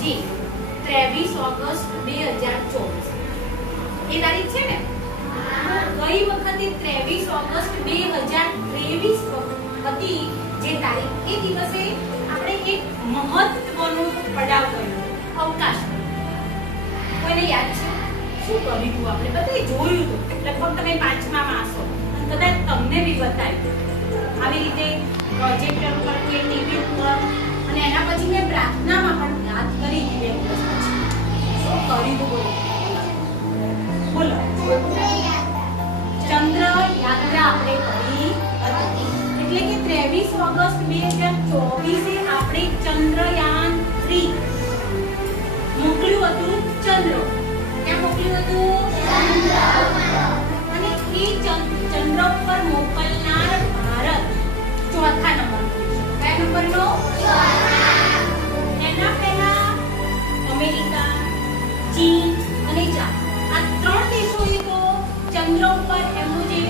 આજે 23 ઓગસ્ટ 2024 એ તારીખ છે ને? ગઈ વખતે 23 ઓગસ્ટ 2023 હતી જે તારીખ, એ દિવસે આપણે એક મહત્વનો પડાવ કર્યો, અવકાશ. કોઈને યાદ છે શું કર્યું હતું આપણે? બધાએ જોયું હતું, લગભગ તમે 5મા હશો અને કદાચ તમને બી બતાવ્યું આવી રીતે પ્રોજેક્ટર ઉપર કે ટીવી ઉપર. અને એના પછી મેં પ્રાર્થનામાં પણ યાદ કરી દીધી. શું કર્યું હતું બોલો? ચંદ્ર યાત્રા આપણે કરી હતી. એટલે કે 23 ઓગસ્ટ 2024 આપણે ચંદ્રયાન 3 મોકલ્યું હતું ચંદ્ર. ક્યાં મોકલ્યું હતું? અને એ ચંદ્ર પર મોકલનાર ભારત ચોથા નંબર. કયા નંબરનો? એના પહેલા અમેરિકા, ચીન અને જાપાન, આ 3 દેશોએ તો ચંદ્ર ઉપર એમનું જે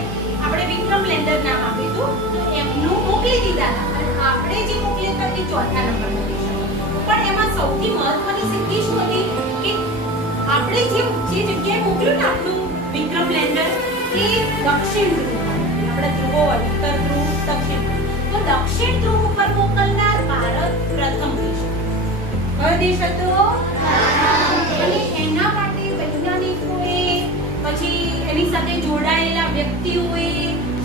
આપણે વિક્રમ લેન્ડર નામ આપ્યું હતું તો એમનું મોકલી દીધા હતા. અને આપણે જે મોકલ્યા હતા એ ચોથા નંબરનો દેશ હતો. પણ એમાં સૌથી મહત્વની સિદ્ધિ શું હતી કે આપણે જે જગ્યાએ મોકલ્યું ને આપણું વિક્રમ લેન્ડર, એ દક્ષિણ ધ્રુવ. આપણે ધ્રુવો હોય, ઉત્તર ધ્રુવ, દક્ષિણ ધ્રુવ. તો દક્ષિણ ધ્રુવ ઉપર મોકલનાર ભારત પ્રથમ દેશ. કયો દેશ હતો? અને એના માટે વૈજ્ઞાનિકોએ, પછી એની સાથે જોડાયેલા વ્યક્તિઓએ,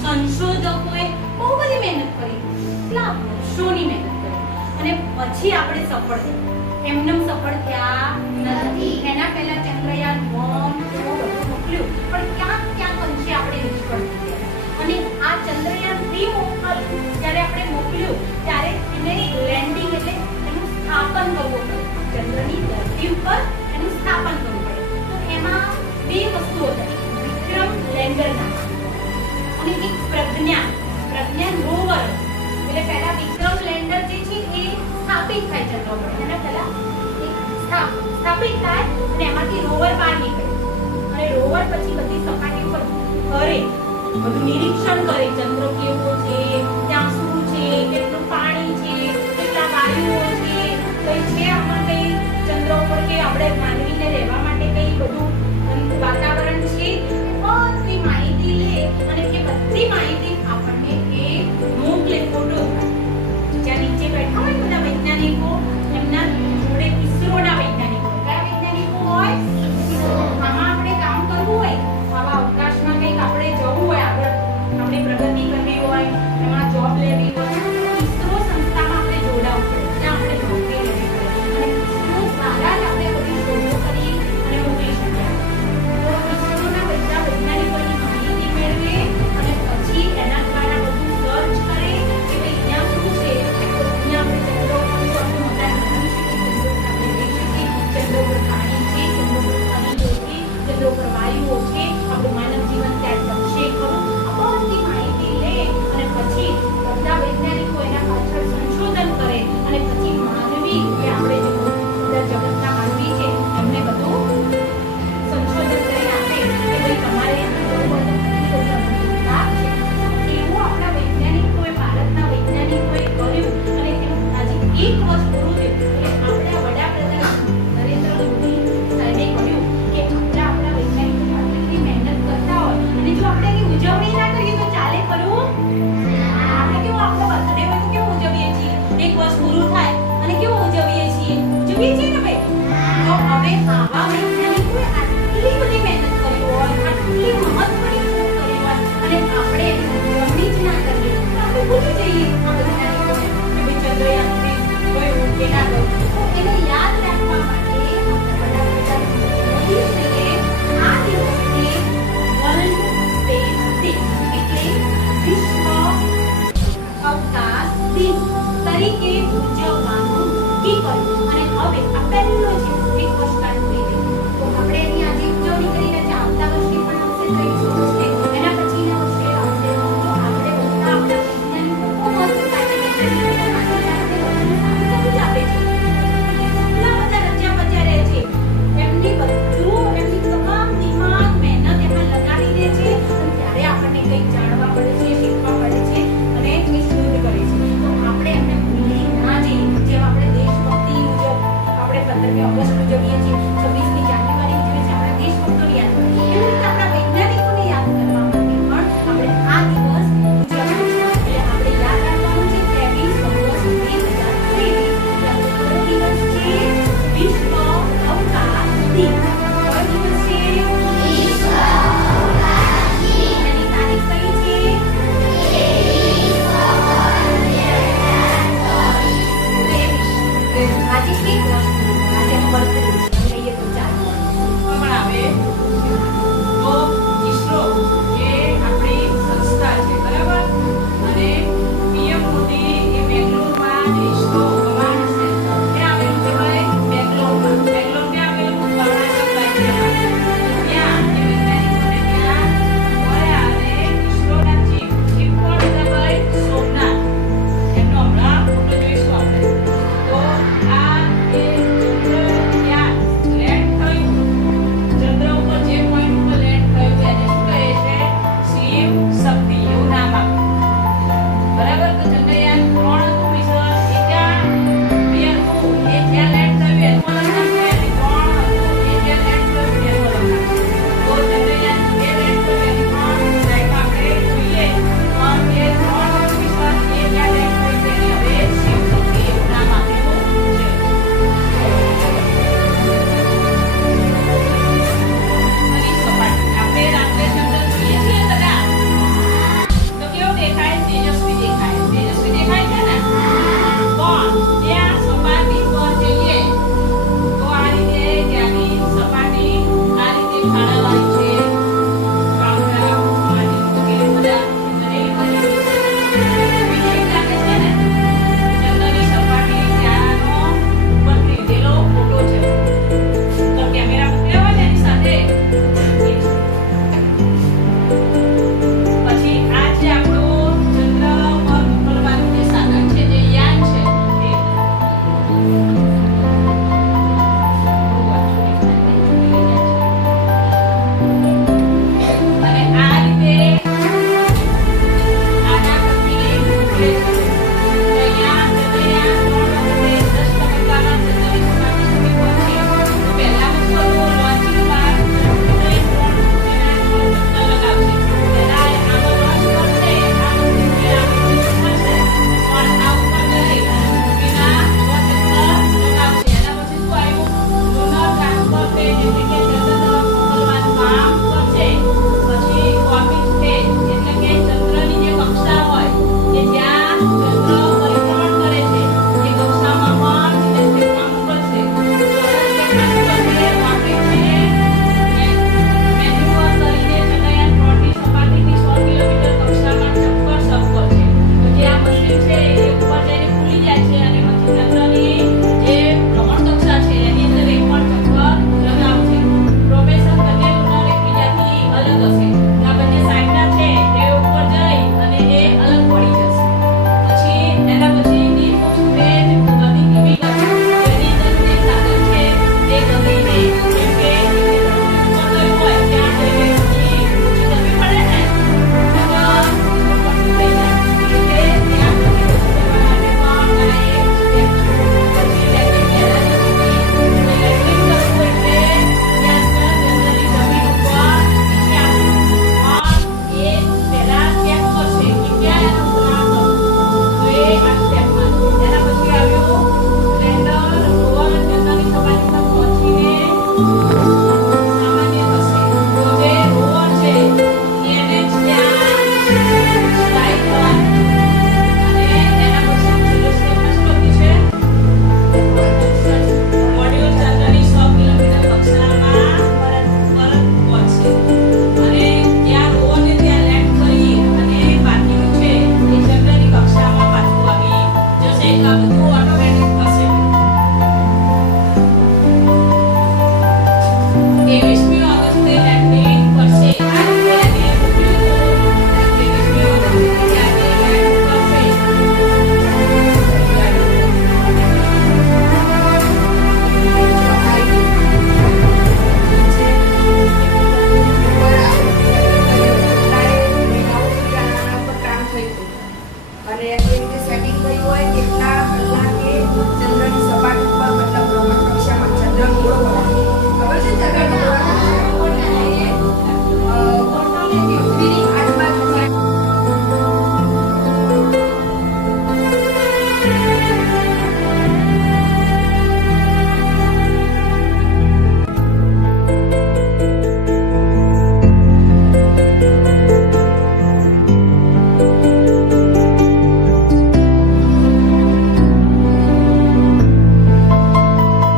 સંશોધકોએ બહુ બધી મહેનત કરી, કેટલા વર્ષોની મહેનત કરી. અને પછી આપણે સફળ થયા. એમને સફળ થયા નથી. એના પહેલા ચંદ્રયાન 1 બધું મોકલ્યું, પણ ક્યાંક અંશે આપણે નિષ્ફળ થયા. અને આ ચંદ્રયાન 3 જ્યારે આપણે મોકલ્યું ત્યારે એને લેન્ડિંગ એટલે એનું સ્થાપન કરવું પડ્યું. ચંદ્રની ધરતી ઉપર એનું સ્થાપન કરવું પડ્યું. તો એમાં 2 વસ્તુઓ હતી, વિક્રમ લેન્ડર નામ અને એક પ્રજ્ઞાન રોવર. એટલે પહેલા વિક્રમ લેન્ડર જે છે એ સ્થાપિત થાય ચંદ્ર પર. એના પહેલા સ્થાપિત થાય અને એમાંથી રોવર બહાર નીકળે. અને રોવર પછી બધી સપાટી પર ફરે, બધું નિરીક્ષણ કરે, ચંદ્ર કેવો છે, ત્યાં શું છે, કેટલું પાણી છે, કેટલા વાયુઓ છે, કઈ છે આમાં કઈ ચંદ્ર ઉપર કે આપણે માનવીને રહેવા માટે કઈ બધું વાતાવરણ છે, બધી માહિતી લે. અને કે બધી માહિતી આપણને એ મોકલે ફોટો. જ્યાં નીચે બેઠા હોય બધા વૈજ્ઞાનિકો, એમના જોડે ઈસરોના વૈજ્ઞાનિકો. કયા વૈજ્ઞાનિકો હોય? આમાં આપણે કામ કરવું હોય, આવા અવકાશમાં કંઈક આપણે જવું હોય, આગળ આપણે પ્રગતિ કરવી હોય, એમાં જોબ લેવી હોય, ઈસરો સંસ્થામાં આપણે જોડાવવું પડે, ત્યાં આપણે નોકરી લેવી પડે. અને ઈસરો દ્વારા જ આપણે બધી શોધો કરી અને મોકલી શકીએ. તો ઈસરોના બધા વૈજ્ઞાનિકોની માહિતી મેળવે અને પછી એના દ્વારા બધું સર્ચ કરે કે ભાઈ અહીંયા શું છે, તો અહીંયા આપણે ચંદ્ર ઉપર બધું મકાન બનાવી શકીએ, ચંદ્ર ઉપર આપણે લઈ શકીએ, ચંદ્ર ઉપર પાણી છે, ચંદ્ર ઉપર ખનીજો છે, ચંદ્ર ઉપર વાયુઓ છે, આપણું માનવ જીવન ત્યાં ટકશે ખરું. આ બધી માહિતી લે અને પછી બધા વૈજ્ઞાનિકો એના પાછળ સંશોધન કરે અને પછી માનવી કે આપણે જે બધા જગતના માનવી છે એમને બધું સંશોધન કરીને આપે કે ભાઈ તમારે એવું આપણા વૈજ્ઞાનિકોએ, ભારતના વૈજ્ઞાનિકોએ કર્યું. અને તેનું આજે 1 વર્ષ પૂરું થયું. એટલે આપણા વડાપ્રધાન નરેન્દ્ર મોદી સાહેબે કહ્યું કે આપણા વૈજ્ઞાનિકો આટલી મહેનત કરતા હોય અને જો આપણે એની ઉજવણી ના કરીએ તો ચાલે ખરું? આપણે કેવું આપણો બર્થડે હોય તો કેવું ઉજવીએ છીએ? 1 વર્ષ પૂરું થાય અને કેવું ઉજવીએ છીએ? ઉજવીએ છીએ ને ભાઈ? તો હવે આવા વૈજ્ઞાનિકોએ આટલી બધી મહેનત કરી હોય, આટલી મહત્વની શોધ કરી હોય અને આપણે ઉજવણી જ ના કરીએ તો આપણે ભૂલી જઈએ આ વૈજ્ઞાનિકોને કે ભાઈ ચંદ્રયાન 3 ગયું કે ના ગયું. તો એને યાદ રાખવા માટે વડાપ્રધાન મોદીશ્રીએ આ દિવસને વર્લ્ડ સ્પેસ ડે એટલે વિશ્વ અવકાશ દિન તરીકે ઉજવવાનું નક્કી કર્યું. અને હવે આ પહેલો છે 1 વર્ષ